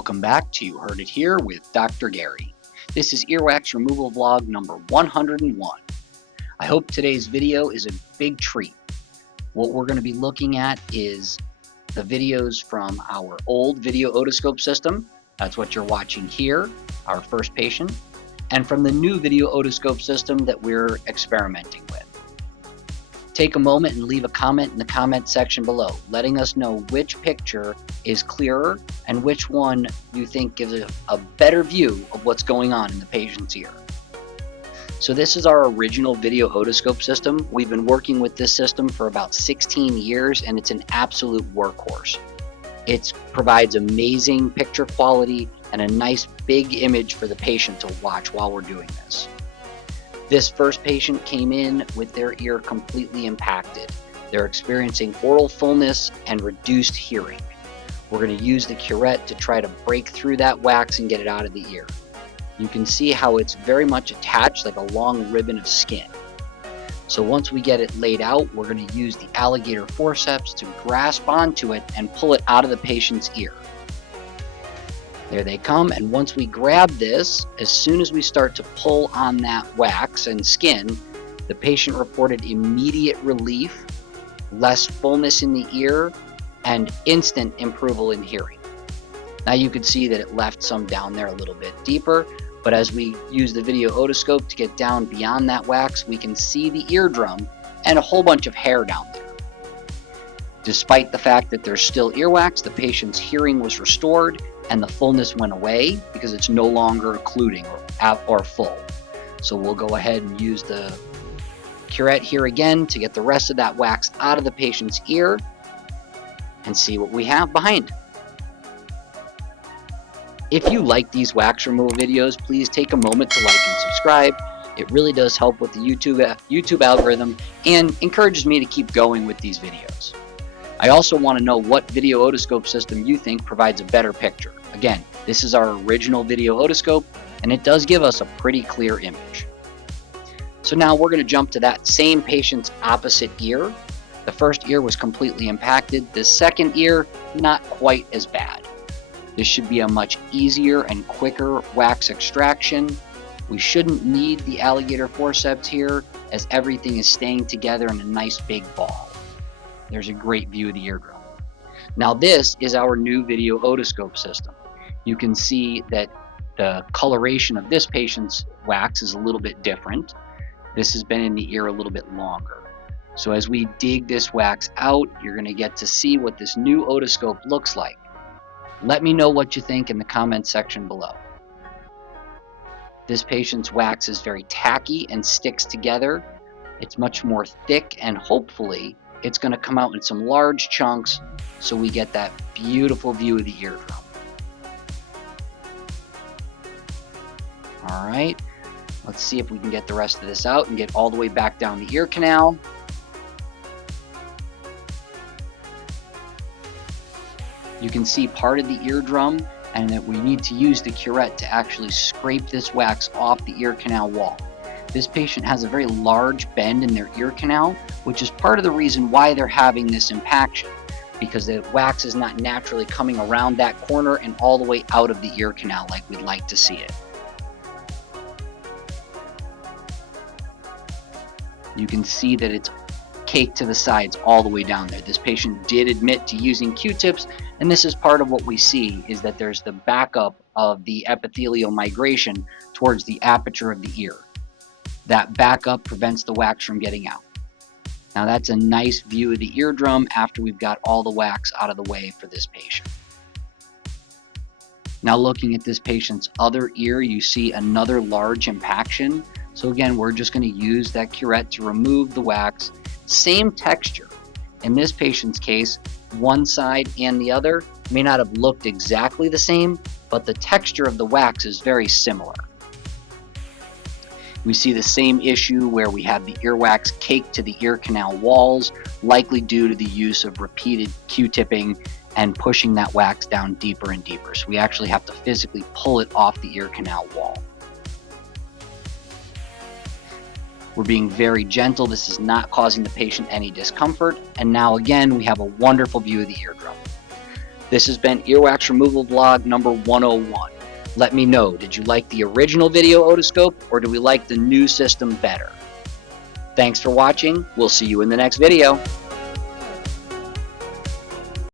Welcome back to You Heard It Here with Dr. Gary. This is earwax removal vlog number 101. I hope today's video is a big treat. What we're going to be looking at is the videos from our old video otoscope system. That's what you're watching here, our first patient, and from the new video otoscope system that we're experimenting with. Take a moment and leave a comment in the comment section below, letting us know which picture is clearer and which one you think gives a better view of what's going on in the patient's ear. So this is our original video otoscope system. We've been working with this system for about 16 years and it's an absolute workhorse. It provides amazing picture quality and a nice big image for the patient to watch while we're doing this. This first patient came in with their ear completely impacted. They're experiencing oral fullness and reduced hearing. We're going to use the curette to try to break through that wax and get it out of the ear. You can see how it's very much attached like a long ribbon of skin. So once we get it laid out, we're going to use the alligator forceps to grasp onto it and pull it out of the patient's ear. There they come, and once we grab this, as soon as we start to pull on that wax and skin, the patient reported immediate relief, less fullness in the ear, and instant improvement in hearing. Now you can see that it left some down there a little bit deeper, but as we use the video otoscope to get down beyond that wax, we can see the eardrum and a whole bunch of hair down there. Despite the fact that there's still earwax, the patient's hearing was restored and the fullness went away because it's no longer occluding or full. So we'll go ahead and use the curette here again to get the rest of that wax out of the patient's ear and see what we have behind. If you like these wax removal videos, please take a moment to like and subscribe. It really does help with the YouTube algorithm and encourages me to keep going with these videos. I also want to know what video otoscope system you think provides a better picture. Again, this is our original video otoscope and it does give us a pretty clear image. So now we're going to jump to that same patient's opposite ear. The first ear was completely impacted. The second ear, not quite as bad. This should be a much easier and quicker wax extraction. We shouldn't need the alligator forceps here as everything is staying together in a nice big ball. There's a great view of the eardrum. Now this is our new video otoscope system. You can see that the coloration of this patient's wax is a little bit different. This has been in the ear a little bit longer. So as we dig this wax out, you're going to get to see what this new otoscope looks like. Let me know what you think in the comment section below. This patient's wax is very tacky and sticks together. It's much more thick and hopefully it's going to come out in some large chunks so we get that beautiful view of the eardrum. Alright, let's see if we can get the rest of this out and get all the way back down the ear canal. You can see part of the eardrum and that we need to use the curette to actually scrape this wax off the ear canal wall. This patient has a very large bend in their ear canal, which is part of the reason why they're having this impaction, because the wax is not naturally coming around that corner and all the way out of the ear canal like we'd like to see it. You can see that it's caked to the sides all the way down there. This patient did admit to using Q-tips, and this is part of what we see is that there's the backup of the epithelial migration towards the aperture of the ear. That backup prevents the wax from getting out. Now that's a nice view of the eardrum after we've got all the wax out of the way for this patient. Now looking at this patient's other ear, you see another large impaction. So again, we're just going to use that curette to remove the wax. Same texture. In this patient's case, one side and the other may not have looked exactly the same, but the texture of the wax is very similar. We see the same issue where we have the earwax caked to the ear canal walls, likely due to the use of repeated Q-tipping and pushing that wax down deeper and deeper. So we actually have to physically pull it off the ear canal wall. We're being very gentle. This is not causing the patient any discomfort. And now again, we have a wonderful view of the eardrum. This has been Earwax Removal Vlog number 101. Let me know, did you like the original video otoscope or do we like the new system better? Thanks for watching. We'll see you in the next video.